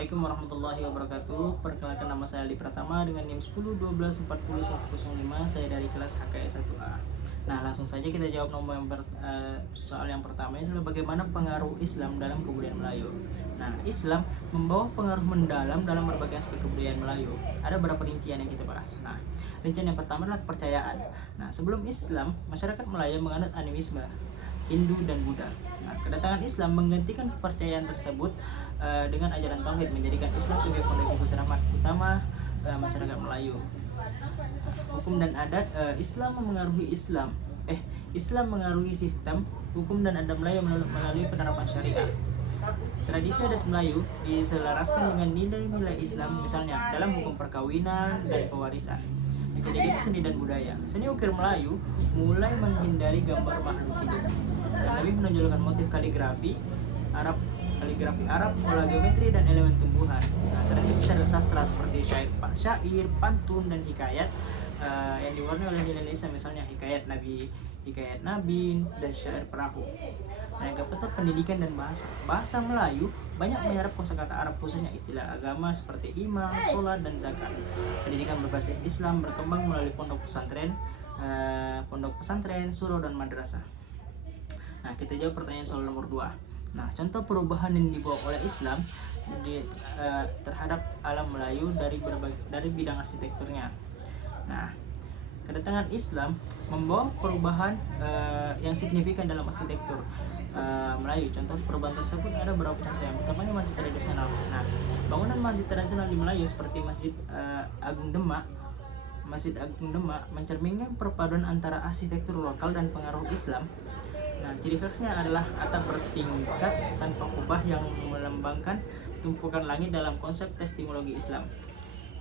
Assalamualaikum warahmatullahi wabarakatuh. Perkenalkan, nama saya Ali Pratama dengan NIM 10 12 40 105. Saya dari kelas HKS 1A. Nah, langsung saja kita jawab soal yang pertama. Ini adalah bagaimana pengaruh Islam dalam kebudayaan Melayu. Nah, Islam membawa pengaruh mendalam dalam berbagai aspek kebudayaan Melayu. Ada beberapa rincian yang kita bahas. Nah, rincian yang pertama adalah kepercayaan. Nah, sebelum Islam, masyarakat Melayu menganut animisme, Hindu dan Buddha. Nah, kedatangan Islam menggantikan kepercayaan tersebut dengan ajaran tauhid, menjadikan Islam sebagai fondasi masyarakat utama masyarakat Melayu. Hukum dan adat, Islam mengaruhi sistem hukum dan adat Melayu melalui penerapan syariat. Tradisi adat Melayu diselaraskan dengan nilai-nilai Islam, misalnya dalam hukum perkawinan dan pewarisan. Yang ketiga, seni dan budaya. Seni ukir Melayu mulai menghindari gambar makhluk hidup dan lebih menonjolkan motif kaligrafi Arab, pola geometri dan elemen tumbuhan. Nah, tradisi sastra seperti syair, pantun dan hikayat yang diwarnai oleh nilai Islam, misalnya hikayat Nabi dan syair perahu. Nah, yang keempat, pendidikan dan bahasa Melayu banyak menyerap kosakata Arab, khususnya istilah agama seperti imam, sholat, dan zakat. Pendidikan berbasis Islam berkembang melalui pondok pesantren, surau, dan madrasah. Nah, kita jawab pertanyaan soal nomor 2. Nah, contoh perubahan yang dibawa oleh Islam terhadap alam Melayu dari bidang arsitekturnya. Nah, kedatangan Islam membawa perubahan yang signifikan dalam arsitektur Melayu. Contoh perubahan tersebut ada beberapa contoh. Yang pertama, ini masjid tradisional. Nah, bangunan masjid tradisional di Melayu seperti Masjid Agung Demak mencerminkan perpaduan antara arsitektur lokal dan pengaruh Islam. Nah, ciri khasnya adalah atap bertingkat tanpa kubah yang melambangkan tumpukan langit dalam konsep testimologi Islam.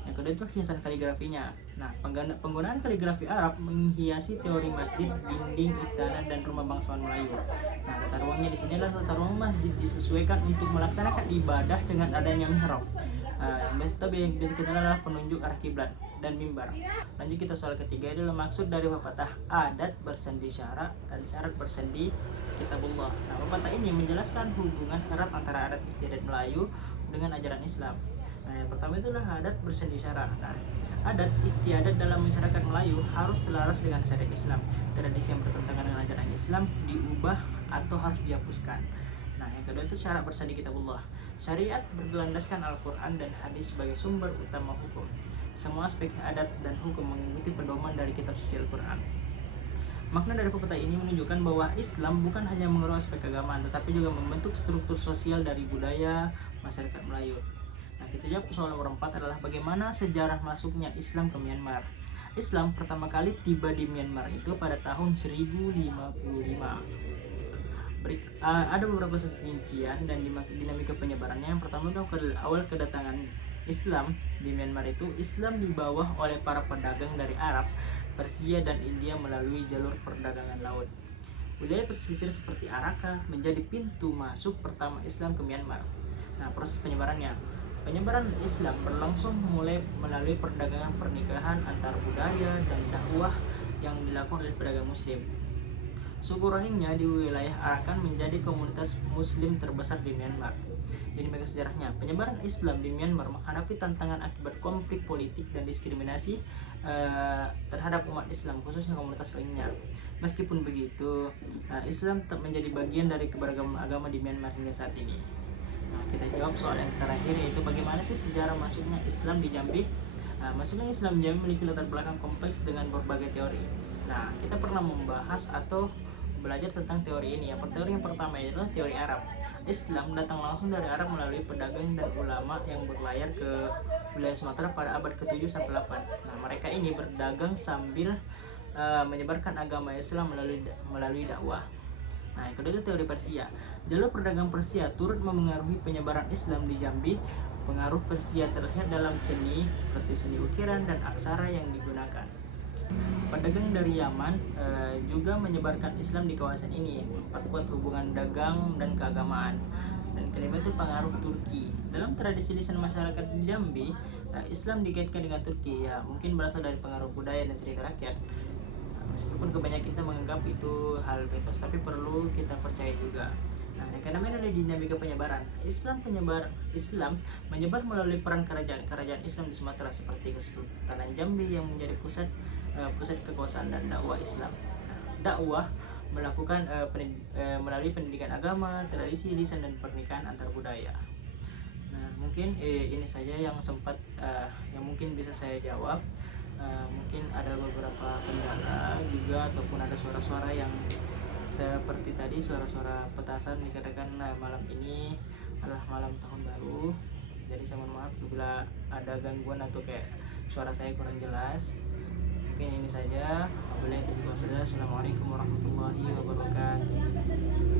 Yang kedua itu hiasan kaligrafinya. Nah, penggunaan kaligrafi Arab menghiasi teori masjid, dinding, istana, dan rumah bangsawan Melayu. Nah, tata ruangnya di sini adalah tata ruang masjid disesuaikan untuk melaksanakan ibadah dengan adanya mihrab. Yang biasa kita adalah penunjuk arah kiblat dan mimbar. Lanjut kita soal ketiga, adalah maksud dari pepatah adat bersendi syarat dan syarat bersendi kitabullah. Nah, pepatah ini menjelaskan hubungan erat antara adat istiadat Melayu dengan ajaran Islam. Nah, yang pertama itu adalah adat bersendi syarat. Nah, adat istiadat dalam masyarakat Melayu harus selaras dengan syariat Islam. Tradisi yang bertentangan dengan ajaran Islam diubah atau harus dihapuskan. Nah, yang kedua itu syarat bersandi kitabullah. Syariat berlandaskan Al-Quran dan hadis sebagai sumber utama hukum. Semua aspek adat dan hukum mengikuti pedoman dari kitab suci Al-Quran. Makna dari pepatah ini menunjukkan bahwa Islam bukan hanya mengaruhi aspek keagamaan, tetapi juga membentuk struktur sosial dari budaya masyarakat Melayu. Nah, kita jawab soal nomor 4 adalah bagaimana sejarah masuknya Islam ke Myanmar. Islam pertama kali tiba di Myanmar itu pada tahun 1055. Ada beberapa rincian dan dinamika penyebarannya. Yang pertama itu awal kedatangan Islam di Myanmar itu, Islam dibawa oleh para pedagang dari Arab, Persia, dan India melalui jalur perdagangan laut. Wilayah pesisir seperti Araka menjadi pintu masuk pertama Islam ke Myanmar. Nah, proses penyebaran Islam berlangsung mulai melalui perdagangan, pernikahan antar budaya, dan dakwah yang dilakukan oleh pedagang Muslim. Suku Rohingya di wilayah Arakan menjadi komunitas Muslim terbesar di Myanmar. Ini mega sejarahnya. Penyebaran Islam di Myanmar menghadapi tantangan akibat konflik politik dan diskriminasi terhadap umat Islam, khususnya komunitas Rohingya. Meskipun begitu, Islam tetap menjadi bagian dari keberagaman agama di Myanmar hingga saat ini. Nah, kita jawab soal yang terakhir, yaitu bagaimana sih sejarah masuknya Islam di Jambi. Masuknya Islam di Jambi memiliki latar belakang kompleks dengan berbagai teori. Nah, kita pernah membahas atau belajar tentang teori ini. Teori yang pertama adalah teori Arab. Islam datang langsung dari Arab melalui pedagang dan ulama yang berlayar ke wilayah Sumatera pada abad ke-7 sampai 8. Nah, mereka ini berdagang sambil menyebarkan agama Islam melalui dakwah. Nah, yang kedua itu teori Persia. Jalur perdagang Persia turut memengaruhi penyebaran Islam di Jambi. Pengaruh Persia terlihat dalam seni seperti seni ukiran dan aksara yang digunakan. Pedagang dari Yaman juga menyebarkan Islam di kawasan ini, memperkuat hubungan dagang dan keagamaan. Dan kelima itu pengaruh Turki. Dalam tradisi lisan masyarakat di Jambi, Islam dikaitkan dengan Turki. Ya, mungkin berasal dari pengaruh budaya dan cerita rakyat. meskipun kebanyakan kita menganggap itu hal mitos, tapi perlu kita percaya juga. Nah, yang keenam adalah dinamika penyebaran. Islam menyebar melalui peran kerajaan Islam di Sumatera seperti Kesultanan Jambi yang menjadi pusat kekuasaan dan dakwah Islam. Nah, dakwah melakukan melalui pendidikan agama, tradisi, lisan dan pernikahan antar budaya. Nah, mungkin ini saja yang sempat yang mungkin bisa saya jawab. Mungkin ada beberapa kendala juga ataupun ada suara-suara yang seperti tadi suara-suara petasan dikatakan malam ini adalah malam tahun baru. Jadi saya mohon maaf bila ada gangguan atau kayak suara saya kurang jelas. Mungkin ini saja. Assalamualaikum warahmatullahi wabarakatuh.